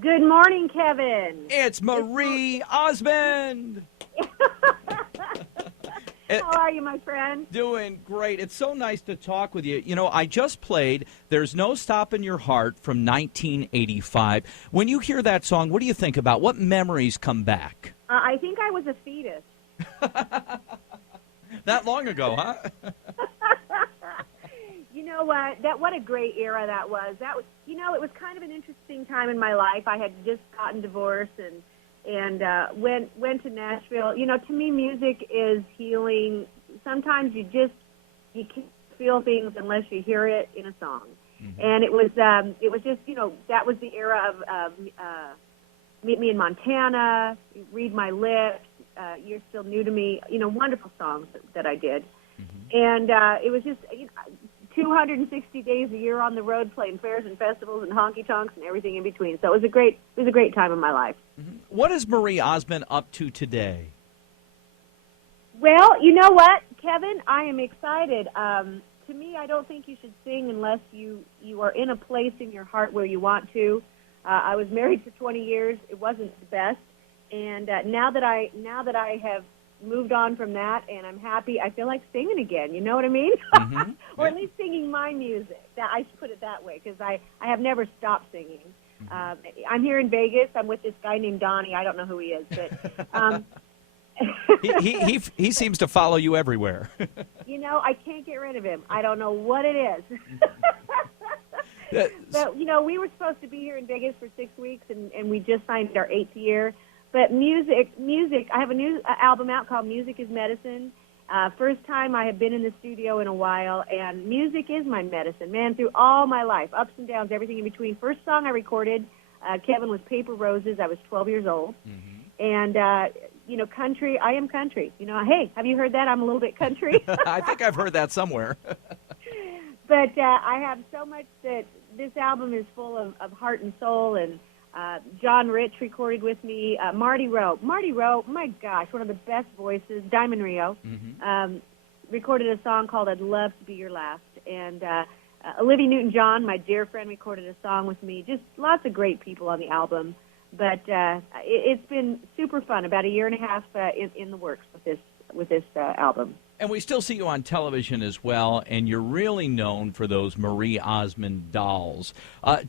Good morning, Kevin. It's Marie Osmond. How are you, my friend? Doing great. It's so nice to talk with you. You know, I just played There's No Stoppin' Your Heart from 1985. When you hear that song, what do you think about? What memories come back? I think I was a fetus. That long ago, huh? You know what? What a great era that was. It was kind of an interesting time in my life. I had just gotten divorced and went to Nashville. You know, to me, music is healing. Sometimes you can't feel things unless you hear it in a song. Mm-hmm. And it was just, that was the era of Meet Me in Montana, Read My Lips, You're Still New to Me, wonderful songs that I did. Mm-hmm. And it was just, 260 days a year on the road playing fairs and festivals and honky-tonks and everything in between. So it was a great time in my life. Mm-hmm. What is Marie Osmond up to today? Well, you know what, Kevin? I am excited. To me, I don't think you should sing unless you are in a place in your heart where you want to. I was married for 20 years. It wasn't the best. And now that I have moved on from that and I'm happy, I feel like singing again. You know what I mean? Mm-hmm. Or at least singing my music. I should put it that way because I have never stopped singing. Mm-hmm. I'm here in Vegas. I'm with this guy named Donnie. I don't know who he is, but he seems to follow you everywhere. I can't get rid of him. I don't know what it is. But we were supposed to be here in Vegas for 6 weeks, and we just signed our 8th year. But music, I have a new album out called Music is Medicine. First time I have been in the studio in a while, and music is my medicine, man, through all my life, ups and downs, everything in between. First song I recorded, Kevin, was Paper Roses. I was 12 years old. Mm-hmm. And, country, I am country. Hey, have you heard that? I'm a little bit country. I think I've heard that somewhere. But I have so much that this album is full of heart and soul, and John Rich recorded with me. Marty Rowe, my gosh, one of the best voices. Diamond Rio recorded a song called "I'd Love to Be Your Last," and Olivia Newton-John, my dear friend, recorded a song with me. Just lots of great people on the album. But it's been super fun. About a year and a half in the works with this album. And we still see you on television as well, and you're really known for those Marie Osmond dolls.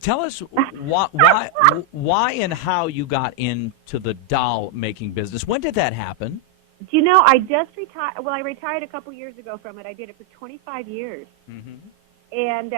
Tell us why and how you got into the doll making business. When did that happen? Do you know, I just retired. Well, I retired a couple years ago from it. I did it for 25 years. Mm-hmm. And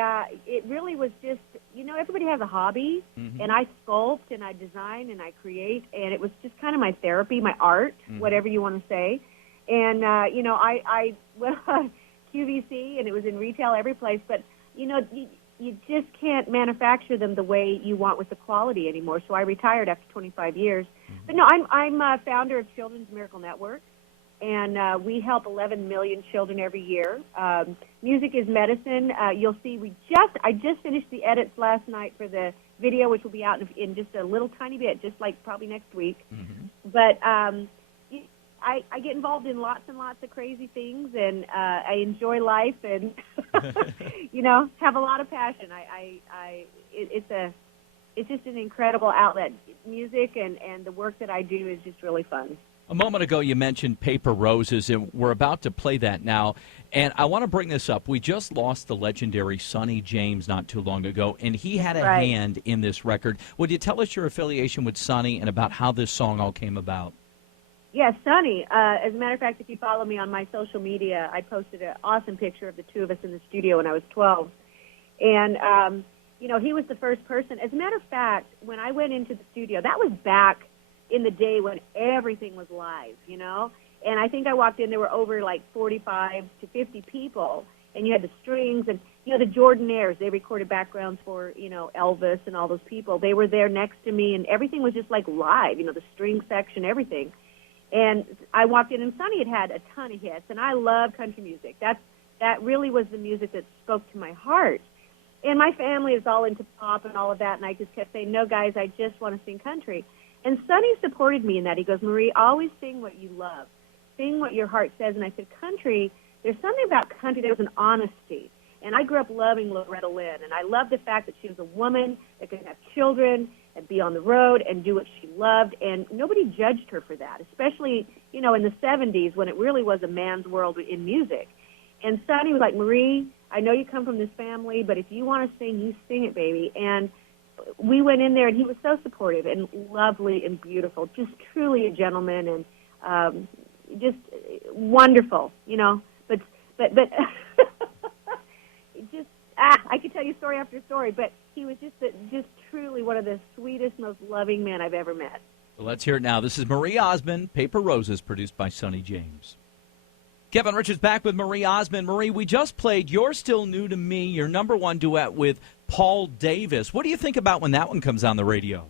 it really was just, everybody has a hobby, mm-hmm. and I sculpt and I design and I create, and it was just kind of my therapy, my art, mm-hmm. whatever you want to say. And, I went on QVC, and it was in retail every place, but, you just can't manufacture them the way you want with the quality anymore. So I retired after 25 years. Mm-hmm. But no, I'm a founder of Children's Miracle Network, and we help 11 million children every year. Music is Medicine. You'll see I just finished the edits last night for the video, which will be out in just a little tiny bit, just like probably next week. Mm-hmm. But I get involved in lots and lots of crazy things, and I enjoy life, and have a lot of passion. It's just an incredible outlet. Music and the work that I do is just really fun. A moment ago, you mentioned Paper Roses, and we're about to play that now. And I want to bring this up. We just lost the legendary Sonny James not too long ago, and he had a hand in this record. Would you tell us your affiliation with Sonny and about how this song all came about? Yes, Sonny. As a matter of fact, if you follow me on my social media, I posted an awesome picture of the two of us in the studio when I was 12. And, he was the first person. As a matter of fact, when I went into the studio, that was back in the day when everything was live, And I think I walked in, there were over like 45 to 50 people, and you had the strings and, the Jordanaires, they recorded backgrounds for, Elvis and all those people. They were there next to me, and everything was just like live, the string section, everything. And I walked in, and Sonny had a ton of hits, and I love country music. That really was the music that spoke to my heart. And my family is all into pop and all of that, and I just kept saying, no, guys, I just want to sing country. And Sonny supported me in that. He goes, Marie, always sing what you love. Sing what your heart says. And I said, country, there's something about country, there was an honesty. And I grew up loving Loretta Lynn, and I love the fact that she was a woman that could have children, and be on the road and do what she loved. And nobody judged her for that, especially, in the 70s when it really was a man's world in music. And Sonny was like, Marie, I know you come from this family, but if you want to sing, you sing it, baby. And we went in there, and he was so supportive and lovely and beautiful, just truly a gentleman and just wonderful, But just I could tell you story after story, but he was just truly one of the sweetest, most loving men I've ever met. Well, let's hear it now. This is Marie Osmond, Paper Roses, produced by Sonny James. Kevin Richards back with Marie Osmond. Marie, we just played You're Still New to Me, your #1 duet with Paul Davis. What do you think about when that one comes on the radio?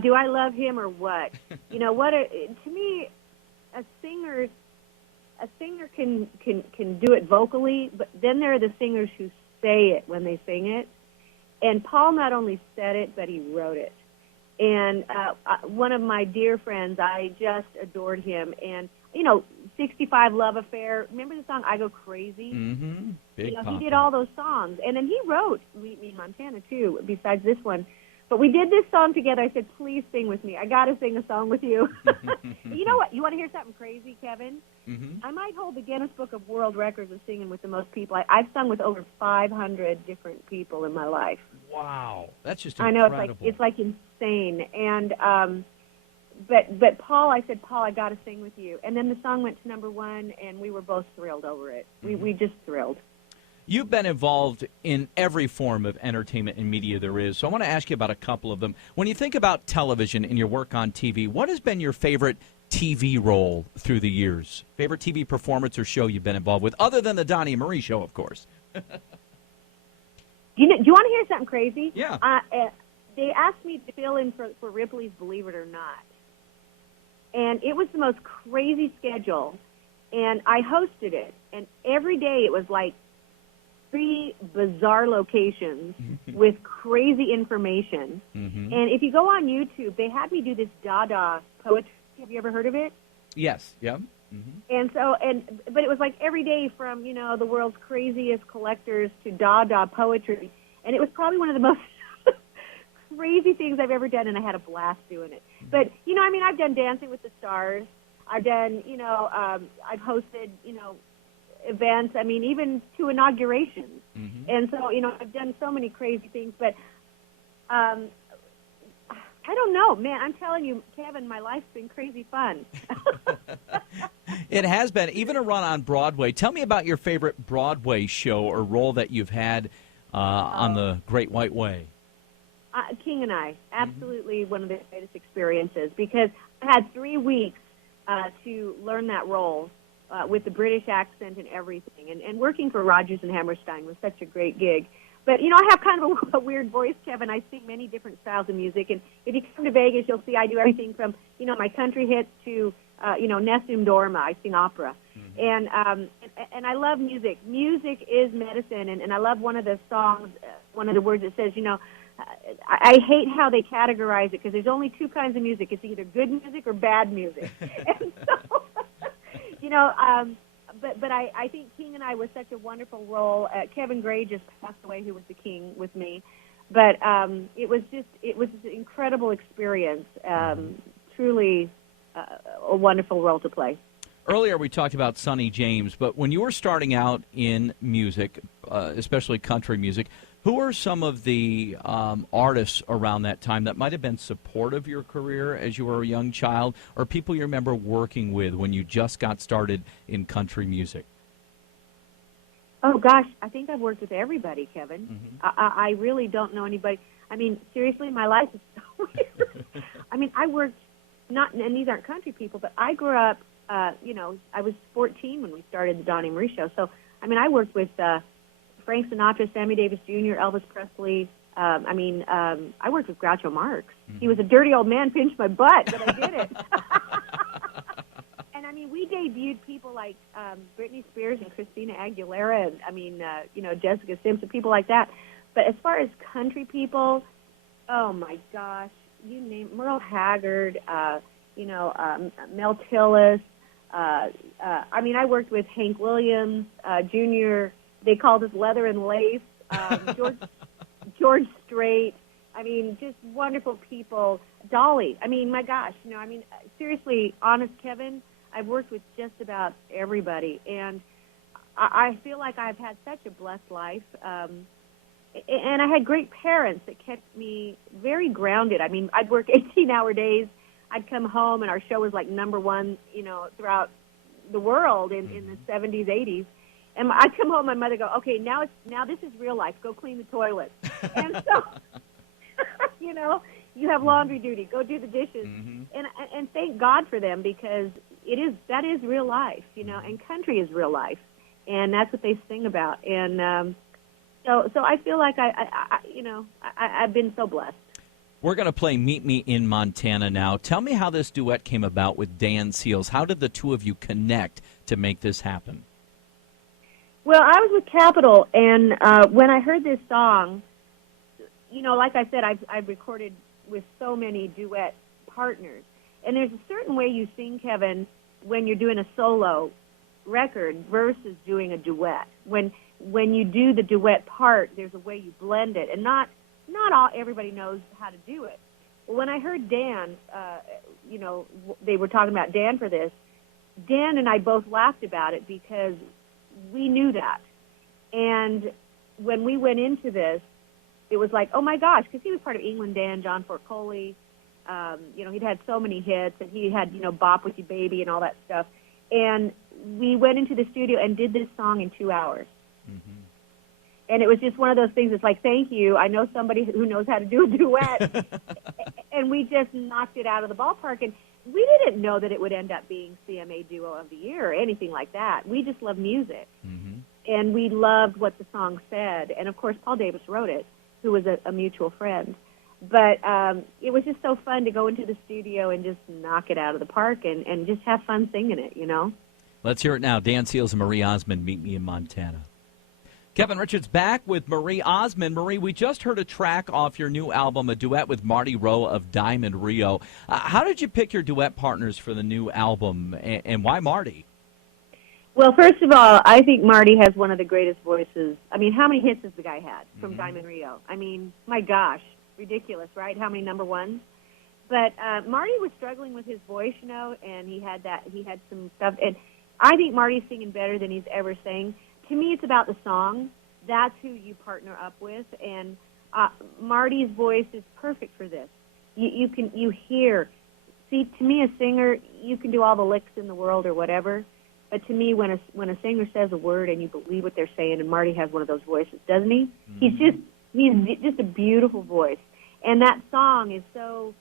Do I love him or what? To me, a singer can do it vocally, but then there are the singers who say it when they sing it. And Paul not only said it, but he wrote it. And one of my dear friends, I just adored him. And 65 Love Affair. Remember the song I Go Crazy? Mm-hmm. Big he did all those songs. And then he wrote Meet Me in Montana, too, besides this one. But we did this song together. I said, please sing with me. I got to sing a song with you. You know what? You want to hear something crazy, Kevin? Mm-hmm. I might hold the Guinness Book of World Records of singing with the most people. I've sung with over 500 different people in my life. Wow. That's just incredible. incredible. I know, it's like insane. And but Paul, I said, Paul, I got to sing with you. And then the song went to #1, and we were both thrilled over it. Mm-hmm. We just thrilled. You've been involved in every form of entertainment and media there is, so I want to ask you about a couple of them. When you think about television and your work on TV, what has been your favorite TV role through the years? Favorite TV performance or show you've been involved with, other than the Donnie and Marie show, of course? Do you want to hear something crazy? Yeah. They asked me to fill in for Ripley's Believe It or Not. And it was the most crazy schedule. And I hosted it. And every day it was like 3 bizarre locations with crazy information. Mm-hmm. And if you go on YouTube, they had me do this Dada poetry. Have you ever heard of it? Yes. Yeah. Mm-hmm. But it was like every day from, the world's craziest collectors to Dada poetry. And it was probably one of the most crazy things I've ever done, and I had a blast doing it. But, I've done Dancing with the Stars. I've done, I've hosted, events, even to inaugurations. Mm-hmm. And so, I've done so many crazy things, but I don't know, man. I'm telling you, Kevin, my life's been crazy fun. It has been, even a run on Broadway. Tell me about your favorite Broadway show or role that you've had on the Great White Way. King and I, absolutely one of the greatest experiences, because I had 3 weeks to learn that role with the British accent and everything. And working for Rodgers and Hammerstein was such a great gig. But, I have kind of a weird voice, Kevin. I sing many different styles of music. And if you come to Vegas, you'll see I do everything from, my country hits to, Nessun Dorma. I sing opera. Mm-hmm. And I love music. Music is medicine. And I love one of the songs, one of the words that says, I hate how they categorize it, because there's only 2 kinds of music. It's either good music or bad music. And so, but I think King and I was such a wonderful role. Kevin Gray just passed away, who was the King with me. But it was an incredible experience, truly a wonderful role to play. Earlier we talked about Sonny James, but when you were starting out in music, especially country music, who are some of the artists around that time that might have been supportive of your career as you were a young child, or people you remember working with when you just got started in country music? Oh, gosh, I think I've worked with everybody, Kevin. Mm-hmm. I really don't know anybody. Seriously, my life is so weird. I worked, and these aren't country people, but I grew up, I was 14 when we started the Donnie and Marie show. So, I worked with Frank Sinatra, Sammy Davis Jr., Elvis Presley. I worked with Groucho Marx. Mm-hmm. He was a dirty old man, pinched my butt, but I did it. And we debuted people like Britney Spears and Christina Aguilera, and Jessica Simpson, people like that. But as far as country people, oh my gosh, you name Merle Haggard, Mel Tillis. I worked with Hank Williams Jr. They called us Leather and Lace. George Strait. I mean, just wonderful people. Dolly, I mean, my gosh, seriously, honest Kevin, I've worked with just about everybody, and I feel like I've had such a blessed life. And I had great parents that kept me very grounded. I mean, I'd work 18-hour days. I'd come home, and our show was like number one, throughout the world in the 70s, 80s. And I'd come home, my mother would go, okay, now this is real life. Go clean the toilet. And so, you have laundry duty. Go do the dishes. Mm-hmm. And thank God for them, because that is real life, and country is real life. And that's what they sing about. And so I feel like I've been so blessed. We're going to play Meet Me in Montana now. Tell me how this duet came about with Dan Seals. How did the two of you connect to make this happen? Well, I was with Capitol, and when I heard this song, like I said, I've recorded with so many duet partners. And there's a certain way you sing, Kevin, when you're doing a solo record versus doing a duet. When you do the duet part, there's a way you blend it, and not everybody knows how to do it. Well, when I heard Dan, they were talking about Dan for this, Dan and I both laughed about it because we knew that. And when we went into this, it was like, oh my gosh, because he was part of England Dan, John Fort Coley. He'd had so many hits, and he had, Bop With You Baby and all that stuff. And we went into the studio and did this song in 2 hours. Mm-hmm. And it was just one of those things. It's like, thank you. I know somebody who knows how to do a duet. And we just knocked it out of the ballpark. And we didn't know that it would end up being CMA Duo of the Year or anything like that. We just love music. Mm-hmm. And we loved what the song said. And, of course, Paul Davis wrote it, who was a mutual friend. But it was just so fun to go into the studio and just knock it out of the park and just have fun singing it, Let's hear it now. Dan Seals and Marie Osmond, Meet Me in Montana. Kevin Richards back with Marie Osmond. Marie, we just heard a track off your new album, a duet with Marty Rowe of Diamond Rio. How did you pick your duet partners for the new album, and why Marty? Well, first of all, I think Marty has one of the greatest voices. I mean, how many hits has the guy had from mm-hmm. Diamond Rio? I mean, my gosh, ridiculous, right? How many number ones? But Marty was struggling with his voice, and he had some stuff. And I think Marty's singing better than he's ever sang. To me, it's about the song. That's who you partner up with, and Marty's voice is perfect for this. You hear. See, to me, a singer, you can do all the licks in the world or whatever, but to me, when a singer says a word and you believe what they're saying, and Marty has one of those voices, doesn't he? Mm-hmm. He's just a beautiful voice, and that song is so.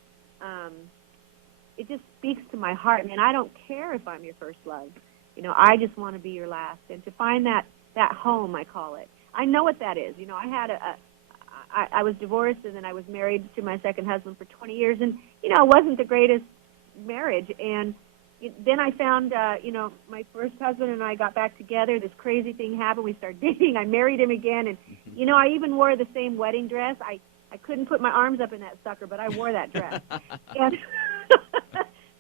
It just speaks to my heart. I mean, I don't care if I'm your first love. I just want to be your last, and to find that home, I call it. I know what that is. I had I was divorced, and then I was married to my second husband for 20 years, and it wasn't the greatest marriage. And then I found, my first husband and I got back together. This crazy thing happened. We started dating. I married him again, and I even wore the same wedding dress. I couldn't put my arms up in that sucker, but I wore that dress. And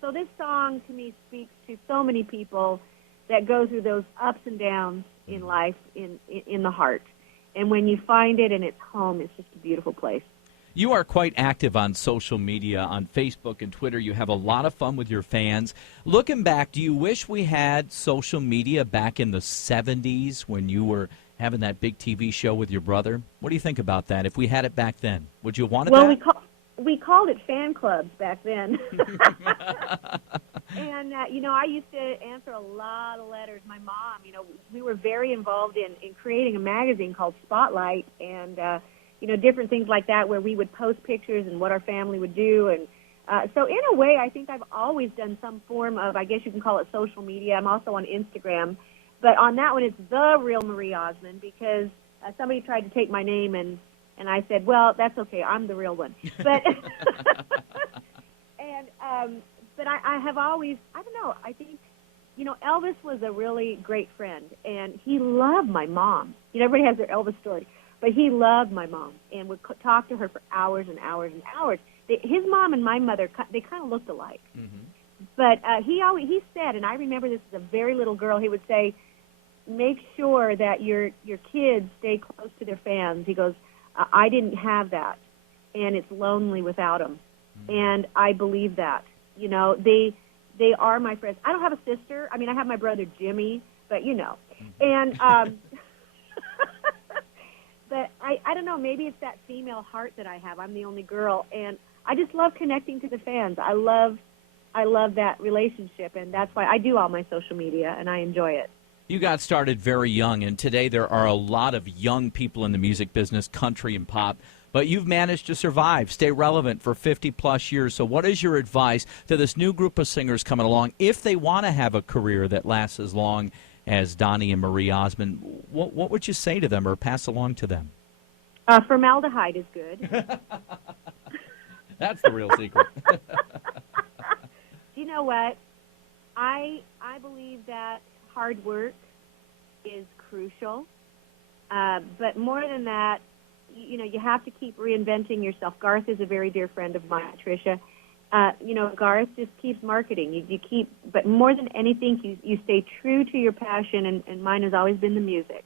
so this song to me speaks to so many people that go through those ups and downs in life, in the heart. And when you find it and it's home, it's just a beautiful place. You are quite active on social media, on Facebook and Twitter. You have a lot of fun with your fans. Looking back, do you wish we had social media back in the 70s when you were having that big TV show with your brother? What do you think about that? If we had it back then, would you want it back? Well, we called it fan clubs back then. And, I used to answer a lot of letters. My mom, we were very involved in creating a magazine called Spotlight and, different things like that where we would post pictures and what our family would do. And so in a way, I think I've always done some form of, I guess you can call it social media. I'm also on Instagram. But on that one, it's The Real Marie Osmond because somebody tried to take my name and I said, well, that's okay. I'm the real one. But but I have always, I don't know, I think, Elvis was a really great friend, and he loved my mom. Everybody has their Elvis story, but he loved my mom and would talk to her for hours and hours and hours. His mom and my mother, they kind of looked alike. Mm-hmm. But he said, and I remember this as a very little girl, he would say, make sure that your kids stay close to their fans. He goes, I didn't have that. and it's lonely without them. And I believe that. You know, they are my friends. I don't have a sister. I mean, I have my brother Jimmy, but you know. And but I don't know, maybe it's that female heart that I have. I'm the only girl, and I just love connecting to the fans. I love that relationship, and that's why I do all my social media, and I enjoy it. You got started very young, and today there are a lot of young people in the music business, country and pop, but you've managed to survive, stay relevant for 50-plus years. So what is your advice to this new group of singers coming along if they want to have a career that lasts as long as Donnie and Marie Osmond? What would you say to them or pass along to them? Formaldehyde is good. That's the real secret. You know what? I believe that hard work is crucial. But more than that, you know, you have to keep reinventing yourself. Garth is a very dear friend of mine, Tricia. You know, Garth just keeps marketing. You keep, but more than anything, you stay true to your passion, and mine has always been the music.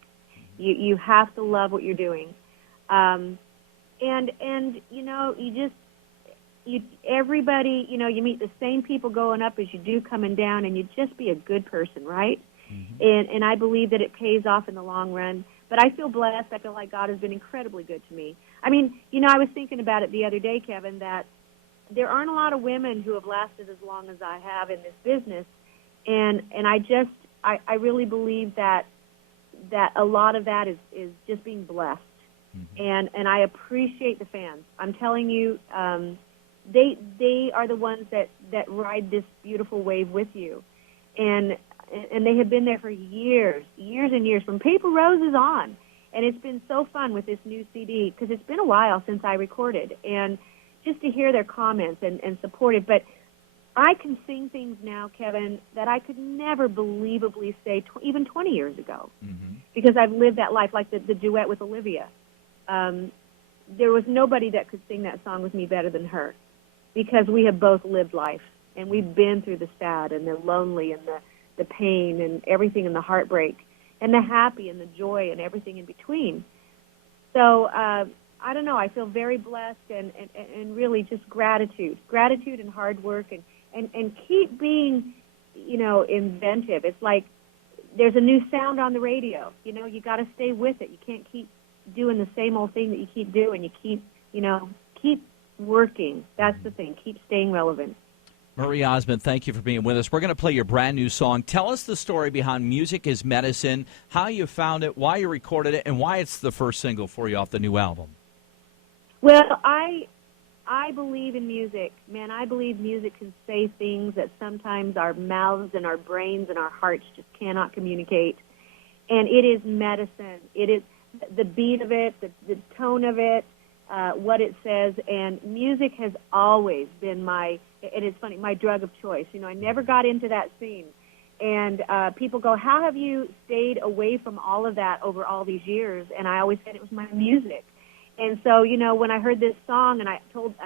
You have to love what you're doing. And you know, everybody, you know, you meet the same people going up as you do coming down, and you just be a good person, right? Mm-hmm. And I believe that it pays off in the long run. But I feel blessed. I feel like God has been incredibly good to me. I mean, you know, I was thinking about it the other day, Kevin, that there aren't a lot of women who have lasted as long as I have in this business. And I really believe that a lot of that is just being blessed. Mm-hmm. And I appreciate the fans. I'm telling you, they are the ones that ride this beautiful wave with you. And they have been there for years and years, from Paper Roses on. And it's been so fun with this new CD, because it's been a while since I recorded. And just to hear their comments and support it. But I can sing things now, Kevin, that I could never believably say even 20 years ago. Mm-hmm. Because I've lived that life, like the duet with Olivia. There was nobody that could sing that song with me better than her, because we have both lived life, and we've been through the sad and the lonely and the pain and everything, and the heartbreak and the happy and the joy and everything in between. So I don't know, I feel very blessed, and really just gratitude and hard work, and keep being, you know, inventive. It's like there's a new sound on the radio. You know, you got to stay with it. You can't keep doing the same old thing that you keep doing. You keep working. That's the thing. Keep staying relevant. Marie Osmond, thank you for being with us. We're going to play your brand new song. Tell us the story behind Music is Medicine, how you found it, why you recorded it, and why it's the first single for you off the new album. Well, I believe in music. Man, I believe music can say things that sometimes our mouths and our brains and our hearts just cannot communicate. And it is medicine. It is the beat of it, the tone of it, what it says. And music has always been and it's funny, my drug of choice. You know, I never got into that scene. And people go, how have you stayed away from all of that over all these years? And I always said it was my music. And so, you know, when I heard this song, and I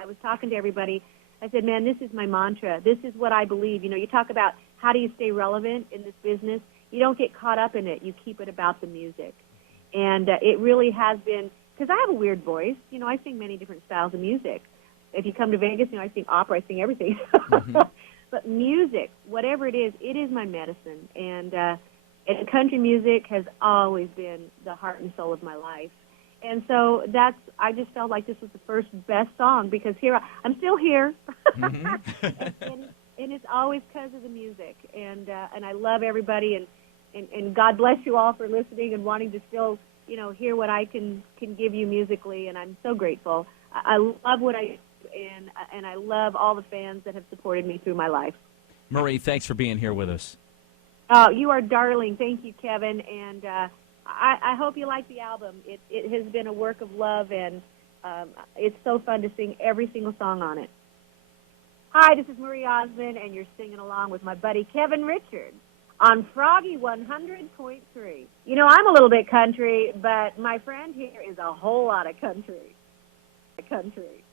was talking to everybody, I said, man, this is my mantra. This is what I believe. You know, you talk about how do you stay relevant in this business. You don't get caught up in it. You keep it about the music. And it really has been, because I have a weird voice. You know, I sing many different styles of music. If you come to Vegas, you know, I sing opera, I sing everything. Mm-hmm. But music, whatever it is my medicine. And country music has always been the heart and soul of my life. And so I just felt like this was the first best song, because I'm still here. Mm-hmm. and it's always because of the music. And I love everybody, and God bless you all for listening and wanting to still, you know, hear what I can give you musically, and I'm so grateful. I love what I do, and I love all the fans that have supported me through my life. Marie, thanks for being here with us. Oh, you are darling. Thank you, Kevin, and I hope you like the album. It has been a work of love, and it's so fun to sing every single song on it. Hi, this is Marie Osmond, and you're singing along with my buddy Kevin Richards on Froggy 100.3. You know, I'm a little bit country, but my friend here is a whole lot of country. Country.